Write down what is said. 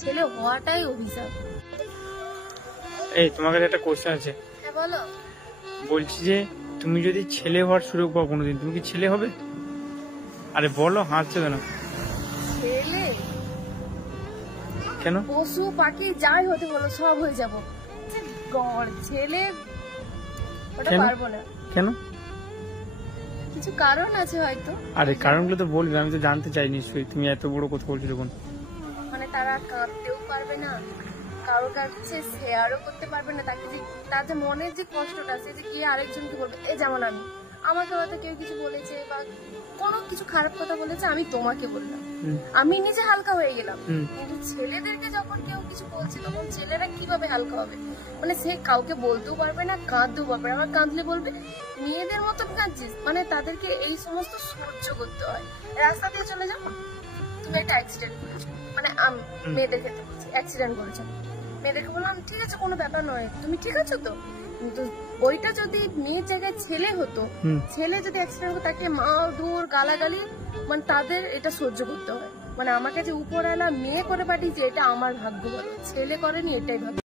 ছেলে হওয়াটাই অভিশাপ। এই তোমার কাছে একটা কোশ্চেন আছে। হ্যাঁ বলো। বলছি যে তুমি যদি ছেলে হওয়ার সুযোগ পাও কোনোদিন, তুমি কি ছেলে হবে? আরে বলো, হাসছো কেন? ছেলে কেন? পশু পাখি যাই হতে বলো সব হয়ে যাবো, ছেলে ওটা পারবো না। কেন? কিছু কারণ আছে হয়তো। আরে কারণগুলো তো বলবে, আমি তো জানতে চাই নিশ্চয়ই। তুমি এত বড় কথা বলছো যখন। মানে তারা কাঁদতেও পারবে না, কারো কাছে শেয়ারও করতে পারবে না, তাকে যে তার যে মনের যে কষ্টটা সে যে গিয়ে আরেকজনকে বলবে। এই যেমন আমাকে হয়তো কেউ কিছু বলেছে বা কোনো কিছু খারাপ কথা বলেছে, আমি তোমাকে বললাম, আমি নিজে হালকা হয়ে গেলাম। কিন্তু ছেলেদেরকে যখন কেউ কিছু বলছে তখন ছেলেরা কিভাবে হালকা হবে? মানে সে কাউকে বলতেও পারবে না, কাঁদতেও পারবে না। আমার কাঁদলে বলবে মেয়েদের মতন কাঁদছিস। মানে তাদেরকে এই সমস্ত সহ্য করতে হয়। রাস্তা দিয়ে চলে যাও, তুমি একটা অ্যাক্সিডেন্ট করেছো, মানে আমি মেয়েদের ক্ষেত্রে বলছি, অ্যাক্সিডেন্ট করেছো, মেয়েদেরকে বললাম ঠিক আছে কোনো ব্যাপার নয়, তুমি ঠিক আছো তো। কিন্তু ওইটা যদি মেয়ের জায়গায় ছেলে হতো, ছেলে যদি অ্যাক্সিডেন্ট হতো তাকে মারধর গালাগালি, মানে তাদের এটা সহ্য করতে হয়। মানে আমাকে যে উপরওয়ালা মেয়ে করে পাঠিয়েছে এটা আমার ভাগ্য বলো, ছেলে করেনি, এটাই ভাগ্য।